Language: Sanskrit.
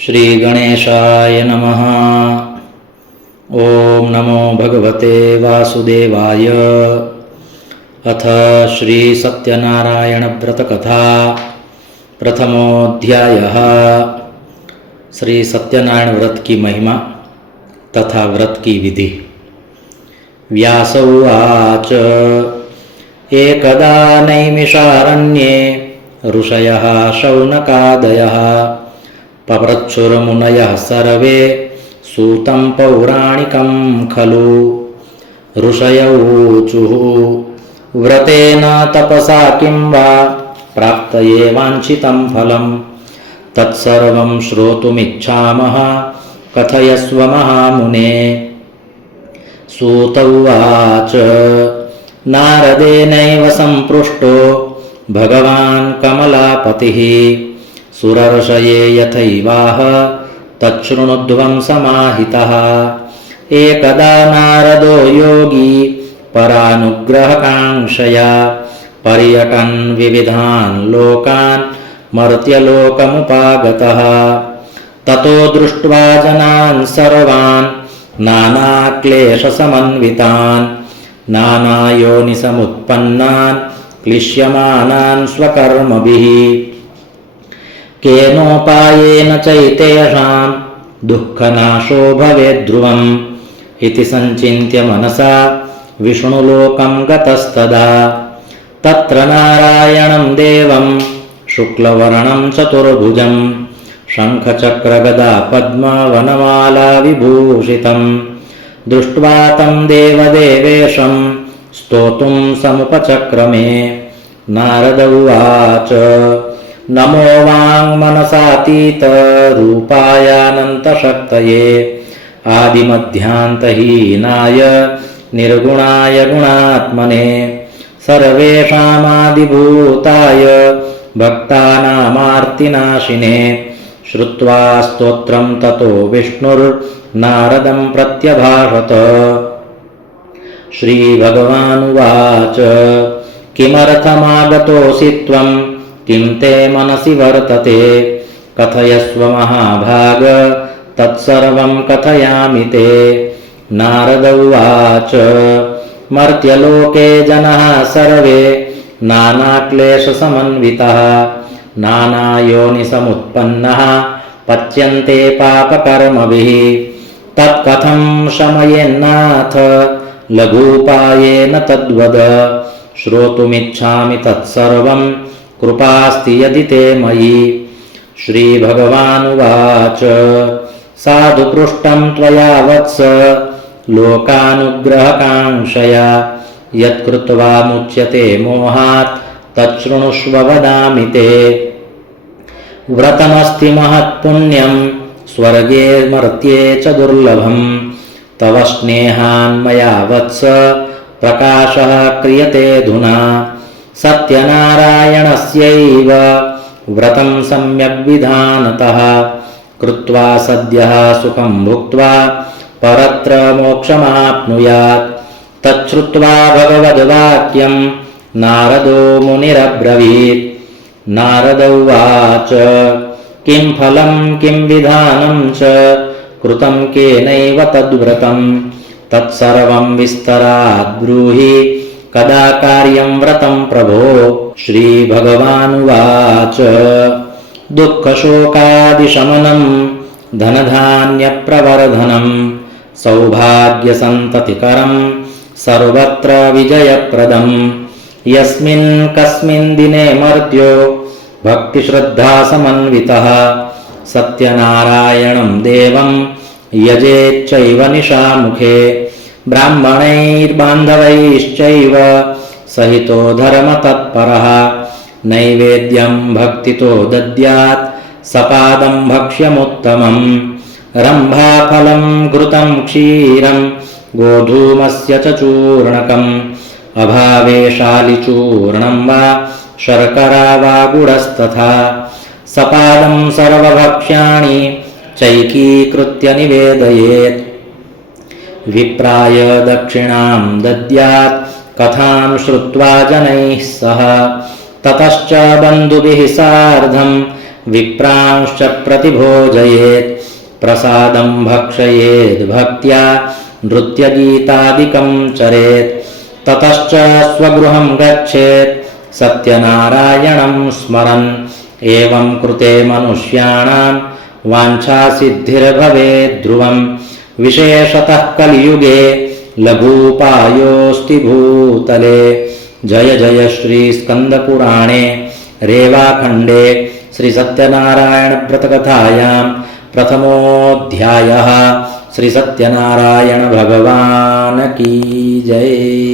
श्रीगणेशाय नमः। ओं नमो भगवते वासुदेवाय। अथ श्री सत्यनारायण व्रत कथा प्रथमोऽध्यायः। श्री सत्यनारायण व्रत की महिमा तथा व्रत की विधि। व्यास उवाच एकदा नैमिषारण्ये ऋषयः शौनकादयः पप्रच्छुर्मुनयः सर्वे सूतं पौराणिकं खलु। ऋषय ऊचुः व्रतेन तपसा किं वा प्राप्तये वाञ्छितं फलं। तत्सर्वं श्रोतुमिच्छामः कथयस्व महामुने। सूत उवाच नारदेनैव सम्पृष्टो भगवान् कमलापतिः सुरर्षये यथैवाह तच्छृणुध्वं समाहितः। एकदा नारदो योगी परानुग्रहकाङ्क्षया पर्यटन् विविधान् लोकान् मर्त्यलोकमुपागतः। ततो दृष्ट्वा जनान् सर्वान् नानाक्लेशसमन्वितान् नानायोनिसमुत्पन्नान् क्लिश्यमानान् स्वकर्मभिः केनोपायेन चैतेषां दुःखनाशो भवेद्ध्रुवम् इति सञ्चिन्त्य मनसा विष्णुलोकं गतस्तदा। तत्र नारायणं देवं शुक्लवर्णं चतुर्भुजं शङ्खचक्रगदा पद्मवनमाला विभूषितं दृष्ट्वा तं देवदेवेशं स्तोतुं समुपचक्रमे। नारद उवाच नमो वाङ्मनसातीत रूपायानन्तशक्तये आदिमध्यान्तहीनाय निर्गुणाय गुणात्मने सर्वेषामादिभूताय भक्तानामार्तिनाशिने। श्रुत्वा स्तोत्रं ततो विष्णुर्नारदं प्रत्यभाषत। श्रीभगवानुवाच किमर्थमागतोऽसि त्वं किं ते मनसि वर्तते कथयस्व महाभाग तत्सर्वं कथयामि ते। नारद उवाच मर्त्यलोके जनः सर्वे नानाक्लेशसमन्वितः नानायोनिसमुत्पन्नः पच्यन्ते पापकर्मभिः। तत्कथं शमयेन्नाथ लघूपायेन तद्वद। श्रोतुमिच्छामि तत्सर्वं कृपास्ति यदि ते मयि। श्रीभगवानुवाच साधु पृष्टं त्वया वत्स लोकानुग्रहकाङ्क्षया यत्कृत्वा मुच्यते मोहात् तच्छृणुष्व वदामि ते। व्रतमस्ति महत्पुण्यं स्वर्गे मर्त्ये च दुर्लभं तव स्नेहान्मया वत्स प्रकाशः क्रियतेऽधुना। सत्यनारायणस्यैव व्रतं सम्यग्विधानतः कृत्वा सद्यः सुखं भुक्त्वा परत्र मोक्षमाप्नुयात्। तच्छ्रुत्वा भगवद्वाक्यं नारदो मुनिरब्रवीत्। नारद उवाच किं फलं किं विधानं च कृतं केनैव तद्व्रतं तत्सर्वं विस्तरात् ब्रूहि कदा कार्यं व्रतं प्रभो। श्रीभगवानुवाच दुःखशोकादिशमनं धनधान्यप्रवर्धनं सौभाग्यसन्ततिकरं सर्वत्र विजयप्रदं। यस्मिन् कस्मिन् दिने मर्त्यो भक्तिश्रद्धासमन्वितः सत्यनारायणं देवं यजेच्चैव निशामुखे ब्राह्मणैर्बान्धवैश्चैव सहितो धर्मतत्परः नैवेद्यं भक्तितो दद्यात् सपादं भक्ष्यमुत्तमम्। रम्भाफलं घृतं क्षीरं गोधूमस्य च चूर्णकम् अभावे शालिचूर्णं वा शर्करा वा गुडस्तथा। सपादं सर्वभक्ष्याणि चैकीकृत्य निवेदयेत् विप्राय दक्षिणां दद्यात् कथां श्रुत्वा जनैः सह। ततश्च बन्धुभिः सार्धं विप्रांश्च प्रतिभोजयेत् प्रसादं भक्षयेद् भक्त्या नृत्यगीतादिकं चरेत् ततश्च स्वगृहं गच्छेत् सत्यनारायणं स्मरन् एवं कृते मनुष्याणां वाञ्छासिद्धिर्भवेत् ध्रुवम् विशेषतः कलियुगे लघूपायोऽस्ति भूतले। जय जय श्री स्कंदपुराणे रेवाखण्डे श्री सत्यनारायण व्रतकथायां प्रथमोऽध्यायः। श्री सत्यनारायण भगवान की जय।